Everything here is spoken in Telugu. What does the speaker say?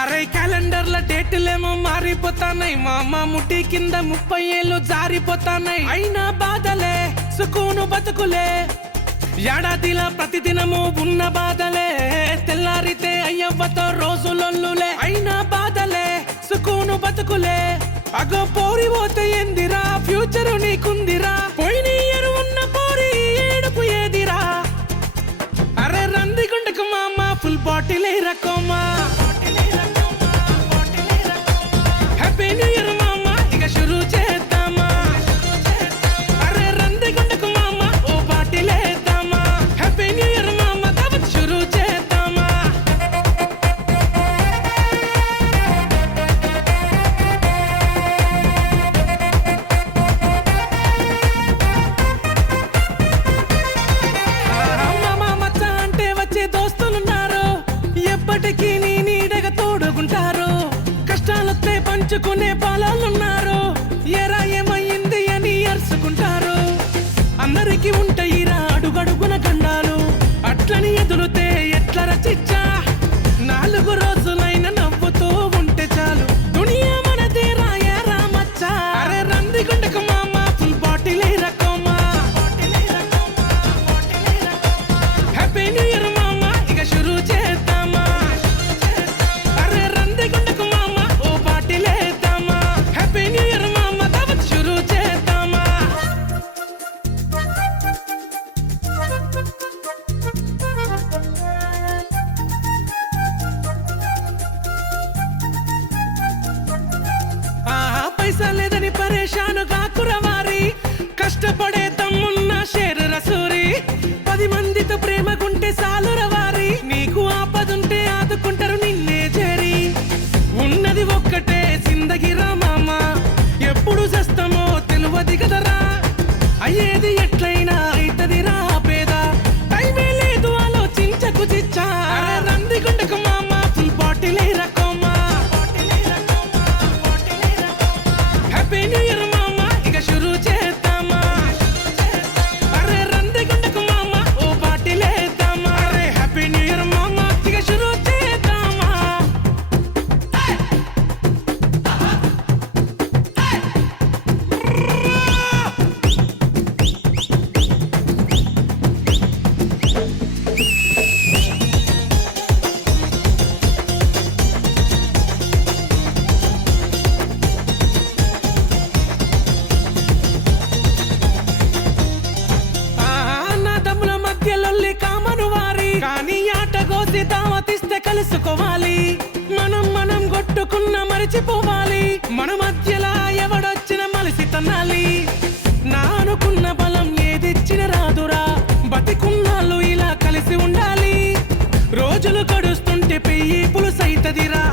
అరే క్యాలెండర్ల డేట్లేమో మారిపోతానాయి, మా అమ్మ ముట్టి కింద 30 ఏళ్ళు జారిపోతానాయి. అయినా బాధలే సుకూను బతుకులే, ఏడాదిలా ప్రతిదినము ఉన్న బాధలే. తెల్లారితే అయ్యవ్వతో రోజులొల్లులే, అయినా బాధలే సుకూను బతుకులే. అగో పోరి పోతే ఎందిరా, ఫ్యూచరు నీకుందిరా, పోయిన ఇయర్ ఉన్న పోరి ఏడుపు ఏదిరా. అరే రంది గుండకు మా అమ్మ ఫుల్ బాటిల్ రకోమా. హ్యాపీ న్యూ ఇయర్ మామ, ఇక షురూ చేద్దామా. అరే రంది గుండకు మామ ఓ బాటిల్ వేద్దామా. హ్యాపీ న్యూ ఇయర్ మామ, దావత్ షురూ చేద్దామా. మామ మచ్చ అంటే వచ్చే దోస్తులున్నారు, ఎప్పటికీ నీ నీడగా తోడుకుంటారు. కష్టాలొస్తే పంచుకునే పాలాలున్నారు, ఎరా ఏమయ్యింది అని అరుచుకుంటారు. అందరికీ ఉంటాయిరా అడుగడుగున గండాలు, అట్లని ఎదురుతే ఎట్ల రచిచ్చా. 4 రోజులైన నవ్వుతూ ఉంటే చాలు, దునియా మనదే రాయరా మచ్చా. అరే రంది గుండకు మామ ఫుల్ బాటిల్ రకోమా. హ్యాపీ న్యూ ఇయర్ మామ, ఇక షురూ చేద్దామా. అరే రంది గుండకు మామ ఓ బాటిల్ వేద్దామా. హ్యాపీ న్యూ ఇయర్ మామ, దావత్ షురూ చేద్దామా. పైసా లేదని పరేషాను కాకురవారి, కష్టపడే తమ్మున్న షేరు రసూరి. 10 మందితో ప్రేమకుంటే సాలుర వారి, నీకు ఆపదుంటే ఆదుకుంటారు నిన్నే చేరి. ఉన్నది ఒక్కటే జిందగీరా మామ, ఎప్పుడు చేస్తామో తెలువది కదరా. అయ్యేది ఎట్లయినా అయితదిరా పేద, టైమే లేదు ఆలోచించకు చిచ్చా. అరే రంది గుండకు మామ ఫుల్ బాటిల్ రకోమా. హ్యాపీ న్యూ ఇయర్ మామ, ఇక షురూ చేద్దామా. అరే రంది గుండకు మామ ఓ బాటిల్ వేద్దామా. అరే హ్యాపీ న్యూ ఇయర్ మామ, ఇక షురూ చేద్దామా. నా తమ్ముల మధ్యలొల్లి కామను వారి, కానీ ఆట కోసి దావతిస్తే కలుసుకోవాలి. మనం కొట్టుకున్న మరిచిపోవాలి, మన మధ్యలా ఎవడొచ్చిన మలిసి తన్నాలి. నా అనుకున్న బలం ఏదిచ్చిన రాదురా, బతికున్నాళ్ళు ఇలా కలిసి ఉండాలి. రోజులు గడుస్తుంటే పెయ్యి పులుసైతదిరా,